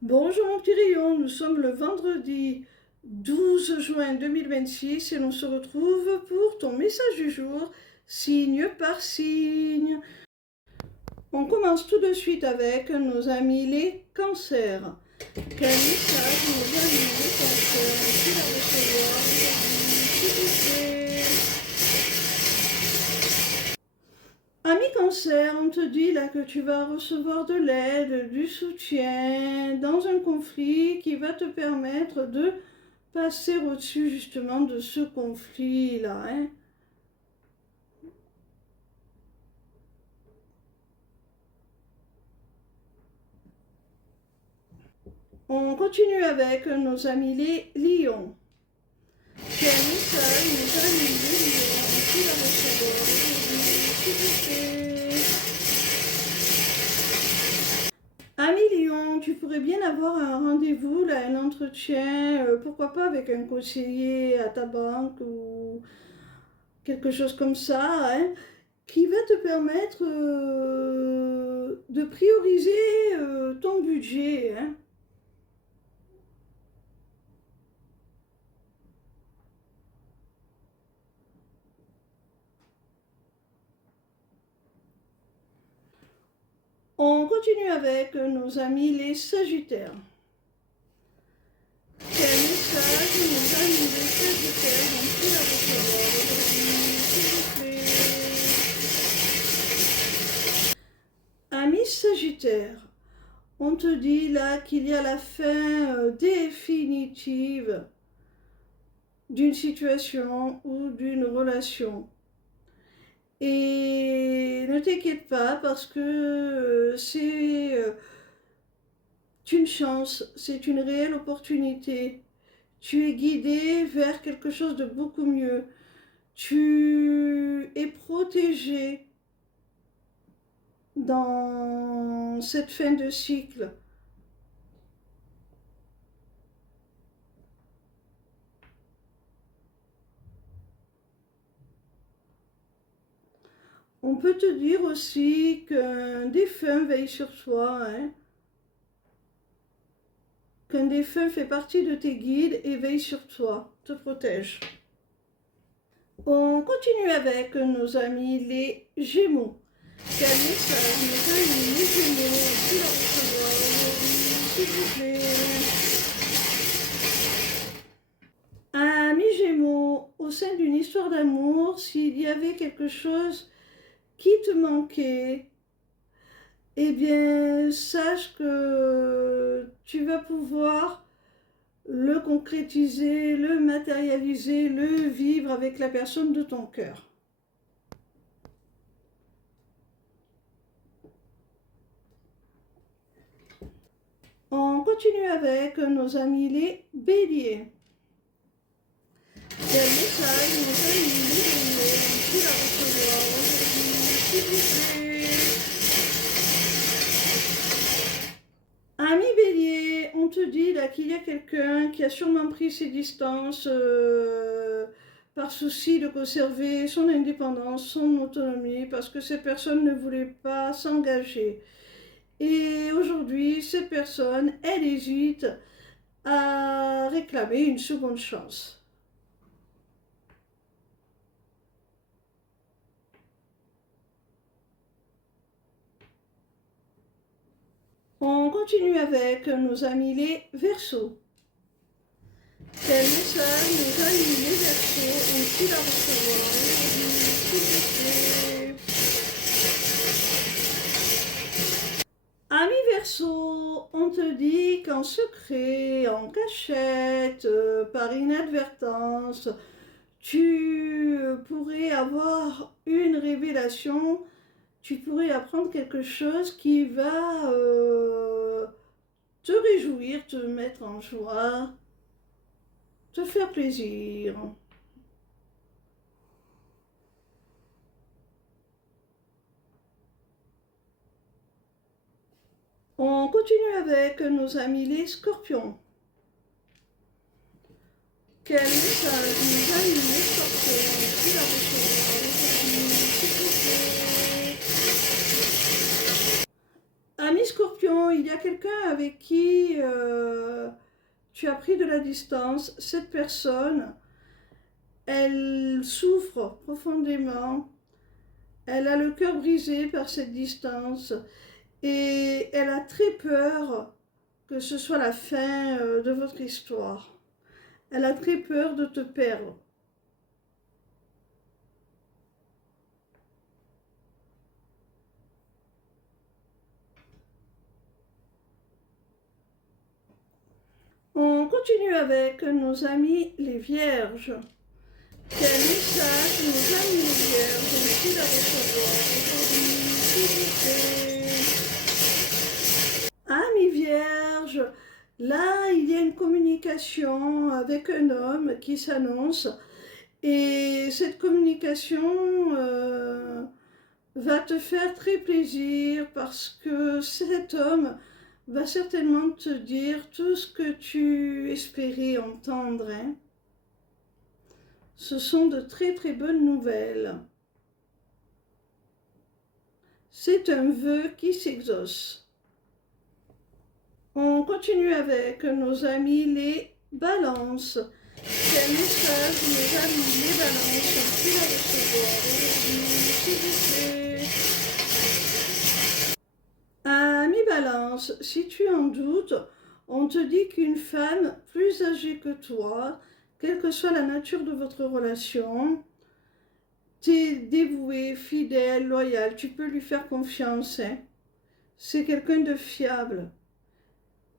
Bonjour mon petit rayon, nous sommes le vendredi 12 juin 2026 et l'on se retrouve pour ton message du jour, signe par signe. On commence tout de suite avec nos amis les cancers. Quel message nos amis les cancers ont-ils à recevoir aujourd'hui, s'il vous plaît? Ami cancer, on te dit là que tu vas recevoir de l'aide, du soutien dans un conflit qui va te permettre de passer au-dessus justement de ce conflit-là. On continue avec nos amis les lions. Quel message nos amis les lions ont-ils à recevoir aujourd'hui, s'il vous plaît? Ami Lion, tu pourrais bien avoir un rendez-vous, là, un entretien, pourquoi pas avec un conseiller à ta banque ou quelque chose comme ça, qui va te permettre de prioriser ton budget. On continue avec nos amis les Sagittaires. Quel message nos amis les Sagittaires ont-ils à recevoir aujourd'hui, s'il vous plaît? Amis Sagittaires, on te dit là qu'il y a la fin définitive d'une situation ou d'une relation. Et ne t'inquiète pas parce que c'est une chance, c'est une réelle opportunité. Tu es guidé vers quelque chose de beaucoup mieux. Tu es protégé dans cette fin de cycle. On peut te dire aussi qu'un défunt veille sur toi, qu'un défunt fait partie de tes guides et veille sur toi, te protège. On continue avec nos amis les Gémeaux. Quel message nos amis les Gémeaux ont-ils à recevoir aujourd'hui, s'il vous plaît? Amis Gémeaux, au sein d'une histoire d'amour, s'il y avait quelque chose qui te manquait, eh bien, sache que tu vas pouvoir le concrétiser, le matérialiser, le vivre avec la personne de ton cœur. On continue avec nos amis les béliers. Quel message nos amis les béliers ont-ils à recevoir aujourd'hui, s'il vous plaît? Ami bélier, on te dit là qu'il y a quelqu'un qui a sûrement pris ses distances par souci de conserver son indépendance, son autonomie, parce que cette personne ne voulait pas s'engager. Et aujourd'hui, cette personne, elle hésite à réclamer une seconde chance. On continue avec nos amis les Verseaux. Quel message nos amis les Verseaux ont-ils à recevoir aujourd'hui, s'il vous plaît? Ami Verseau, on te dit qu'en secret, en cachette, par inadvertance, tu pourrais avoir une révélation, tu pourrais apprendre quelque chose qui va te réjouir, te mettre en joie, te faire plaisir. On continue avec nos amis les Scorpions. Quel message nos amis les Scorpions ont-ils à recevoir aujourd'hui, s'il vous plaît? Amis Scorpion, il y a quelqu'un avec qui tu as pris de la distance. Cette personne, elle souffre profondément. Elle a le cœur brisé par cette distance et elle a très peur que ce soit la fin de votre histoire. Elle a très peur de te perdre. On continue avec nos amis les vierges. Quel message nos amis les vierges ont-ils à recevoir aujourd'hui, s'il vous plaît? Amis vierges, là il y a une communication avec un homme qui s'annonce et cette communication va te faire très plaisir parce que cet homme va certainement te dire tout ce que tu espérais entendre. Hein. Ce sont de très très bonnes nouvelles. C'est un vœu qui s'exauce. On continue avec nos amis les balances. Quel message nos amis les balances ont-ils à recevoir aujourd'hui, s'il vous plaît? Ami balance, si tu en doutes, on te dit qu'une femme plus âgée que toi, quelle que soit la nature de votre relation, t'es dévoué, fidèle, loyal, tu peux lui faire confiance. Hein. C'est quelqu'un de fiable,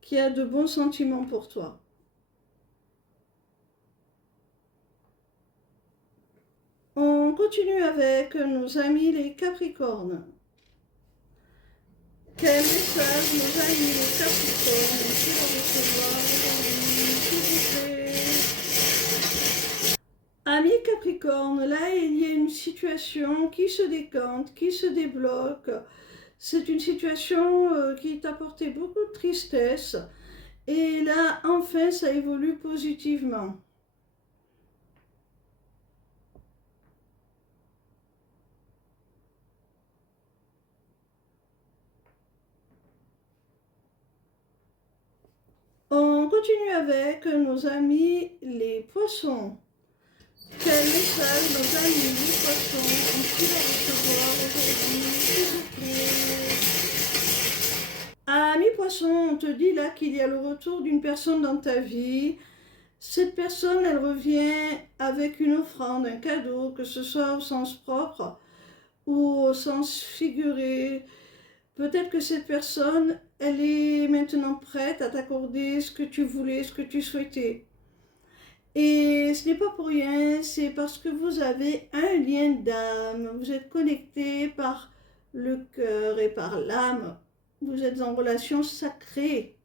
qui a de bons sentiments pour toi. On continue avec nos amis les Capricornes. Quel message nos amis les Capricornes ont-ils à recevoir aujourd'hui, s'il vous plaît? Amis Capricorne, là il y a une situation qui se décante, qui se débloque. C'est une situation qui t'a apporté beaucoup de tristesse. Et là, enfin, ça évolue positivement. On continue avec nos amis les poissons. Quel message nos amis les poissons ont-ils à recevoir aujourd'hui, s'il vous plaît? Amis poissons, on te dit là qu'il y a le retour d'une personne dans ta vie. Cette personne, elle revient avec une offrande, un cadeau, que ce soit au sens propre ou au sens figuré. Peut-être que cette personne, elle est maintenant prête à t'accorder ce que tu voulais, ce que tu souhaitais. Et ce n'est pas pour rien, c'est parce que vous avez un lien d'âme, vous êtes connectés par le cœur et par l'âme, vous êtes en relation sacrée.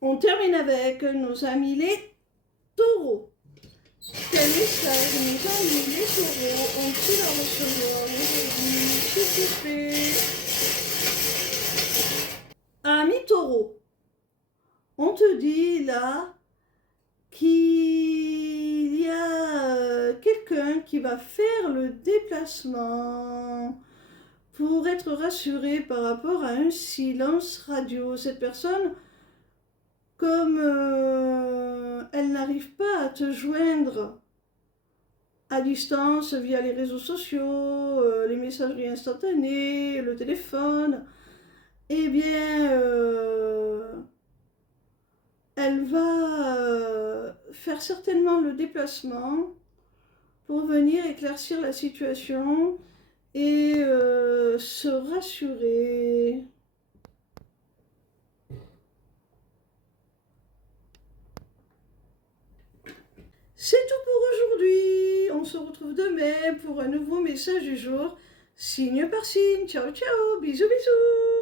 On termine avec nos amis les taureaux. Quel message nos amis les taureaux ont-ils à recevoir aujourd'hui, s'il vous plaît? Amis taureaux, on te dit là qu'il y a quelqu'un qui va faire le déplacement pour être rassuré par rapport à un silence radio. Cette personne, comme elle n'arrive pas à te joindre à distance via les réseaux sociaux, les messageries instantanées, le téléphone, eh bien, elle va faire certainement le déplacement pour venir éclaircir la situation et se rassurer. C'est tout pour aujourd'hui. On se retrouve demain pour un nouveau message du jour, signe par signe. Ciao, ciao, bisous, bisous.